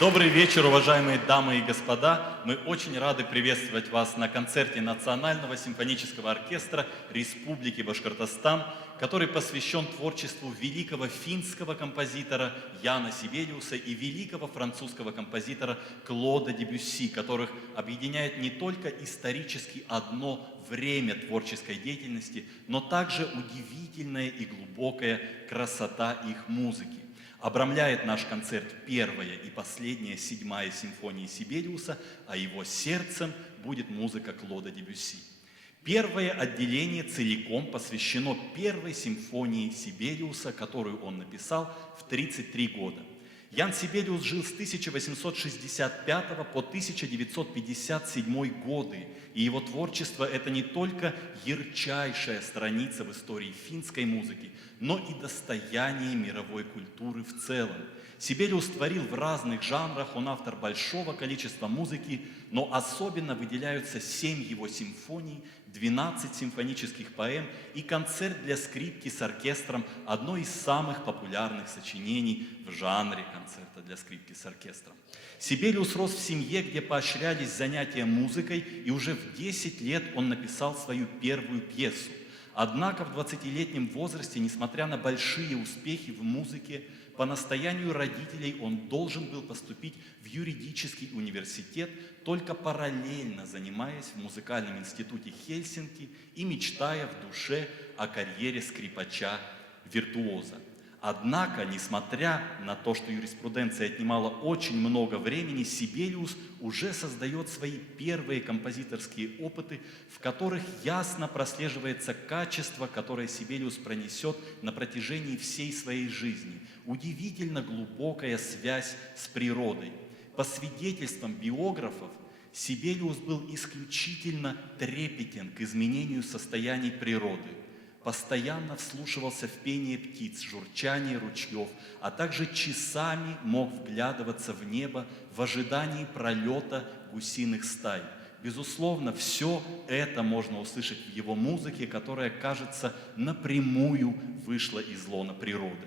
Добрый вечер, уважаемые дамы и господа. Мы очень рады приветствовать вас на концерте Национального симфонического оркестра Республики Башкортостан, который посвящен творчеству великого финского композитора Яна Сибелиуса и великого французского композитора Клода Дебюсси, которых объединяет не только исторически одно время творческой деятельности, но также удивительная и глубокая красота их музыки. Обрамляет наш концерт первая и последняя седьмая симфония Сибелиуса, а его сердцем будет музыка Клода Дебюсси. Первое отделение целиком посвящено первой симфонии Сибелиуса, которую он написал в 33 года. Ян Сибелиус жил с 1865 по 1957 годы, и его творчество – это не только ярчайшая страница в истории финской музыки, но и достояние мировой культуры в целом. Сибелиус творил в разных жанрах, он автор большого количества музыки, но особенно выделяются 7 его симфоний, 12 симфонических поэм и концерт для скрипки с оркестром, одно из самых популярных сочинений в жанре концерта для скрипки с оркестром. Сибелиус рос в семье, где поощрялись занятия музыкой, и уже в 10 лет он написал свою первую пьесу. Однако в 20-летнем возрасте, несмотря на большие успехи в музыке, по настоянию родителей он должен был поступить в юридический университет, только параллельно занимаясь в музыкальном институте Хельсинки и мечтая в душе о карьере скрипача-виртуоза. Однако, несмотря на то, что юриспруденция отнимала очень много времени, Сибелиус уже создает свои первые композиторские опыты, в которых ясно прослеживается качество, которое Сибелиус пронесет на протяжении всей своей жизни. Удивительно глубокая связь с природой. По свидетельствам биографов, Сибелиус был исключительно трепетен к изменению состояний природы. Постоянно вслушивался в пение птиц, журчание ручьев, а также часами мог вглядываться в небо в ожидании пролета гусиных стай. Безусловно, все это можно услышать в его музыке, которая, кажется, напрямую вышла из лона природы.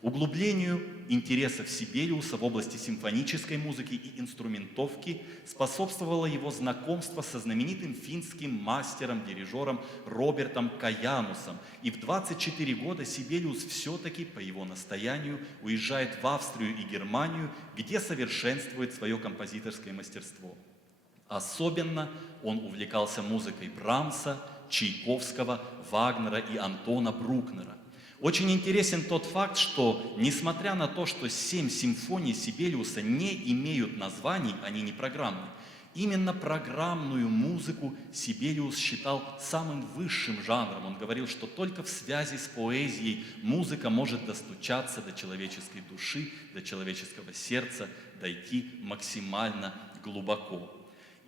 Углублению интересов Сибелиуса в области симфонической музыки и инструментовки способствовало его знакомство со знаменитым финским мастером-дирижером Робертом Каянусом. И в 24 года Сибелиус все-таки, по его настоянию, уезжает в Австрию и Германию, где совершенствует свое композиторское мастерство. Особенно он увлекался музыкой Брамса, Чайковского, Вагнера и Антона Брукнера. Очень интересен тот факт, что, несмотря на то, что 7 симфоний Сибелиуса не имеют названий, они не программные, именно программную музыку Сибелиус считал самым высшим жанром. Он говорил, что только в связи с поэзией музыка может достучаться до человеческой души, до человеческого сердца, дойти максимально глубоко.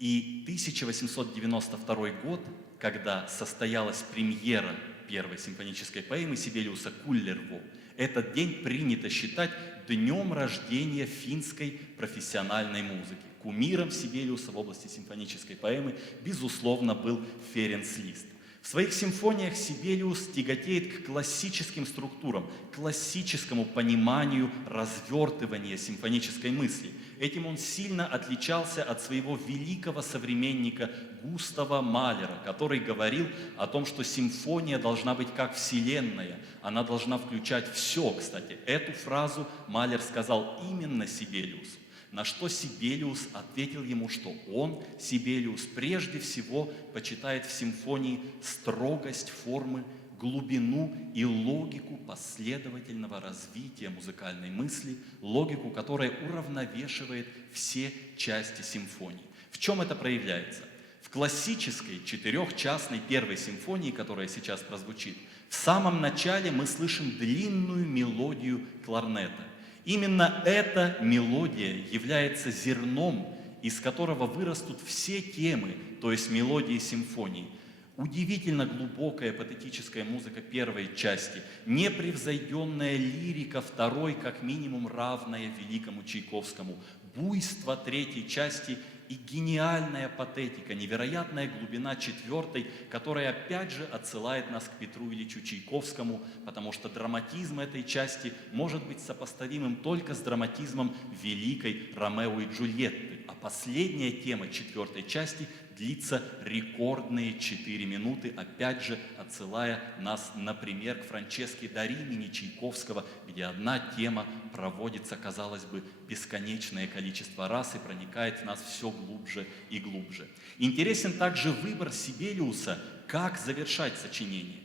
И 1892 год, когда состоялась премьера первой симфонической поэмы Сибелиуса «Куллерво», этот день принято считать днем рождения финской профессиональной музыки. Кумиром Сибелиуса в области симфонической поэмы, безусловно, был Ференц Лист. В своих симфониях Сибелиус тяготеет к классическим структурам, к классическому пониманию развертывания симфонической мысли. Этим он сильно отличался от своего великого современника Густава Малера, который говорил о том, что симфония должна быть как вселенная, она должна включать все. Кстати, эту фразу Малер сказал именно Сибелиусу. На что Сибелиус ответил ему, что он, Сибелиус, прежде всего почитает в симфонии строгость формы, глубину и логику последовательного развития музыкальной мысли, логику, которая уравновешивает все части симфонии. В чем это проявляется? В классической четырехчастной первой симфонии, которая сейчас прозвучит, в самом начале мы слышим длинную мелодию кларнета. Именно эта мелодия является зерном, из которого вырастут все темы, то есть мелодии симфонии. Удивительно глубокая патетическая музыка первой части, непревзойденная лирика второй, как минимум равная великому Чайковскому, буйство третьей части и гениальная патетика, невероятная глубина четвертой, которая опять же отсылает нас к Петру Ильичу Чайковскому, потому что драматизм этой части может быть сопоставимым только с драматизмом великой Ромео и Джульетты. А последняя тема четвертой части длится рекордные 4 минуты, опять же отсылая нас, например, к Франческе да Римини Чайковского, где одна тема проводится, казалось бы, бесконечное количество раз и проникает в нас все глубже и глубже. Интересен также выбор Сибелиуса, как завершать сочинение.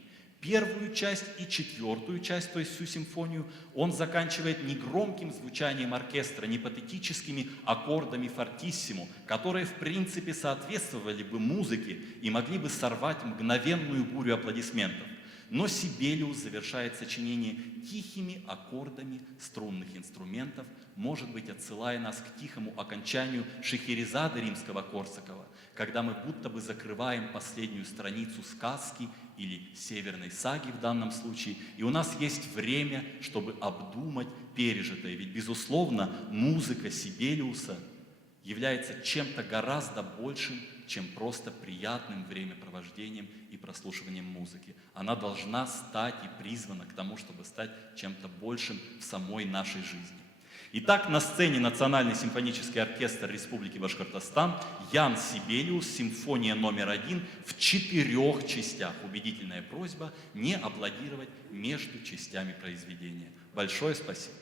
Первую часть и четвертую часть, то есть всю симфонию, он заканчивает не громким звучанием оркестра, не патетическими аккордами фортиссимо, которые в принципе соответствовали бы музыке и могли бы сорвать мгновенную бурю аплодисментов. Но Сибелиус завершает сочинение тихими аккордами струнных инструментов, может быть, отсылая нас к тихому окончанию Шехерезады римского-корсакова, когда мы будто бы закрываем последнюю страницу сказки или северной саги в данном случае, и у нас есть время, чтобы обдумать пережитое. Ведь, безусловно, музыка Сибелиуса является чем-то гораздо большим, чем просто приятным времяпровождением и прослушиванием музыки. Она должна стать и призвана к тому, чтобы стать чем-то большим в самой нашей жизни. Итак, на сцене Национальный симфонический оркестр Республики Башкортостан Ян Сибелиус, симфония номер 1 в 4 частях. Убедительная просьба не аплодировать между частями произведения. Большое спасибо.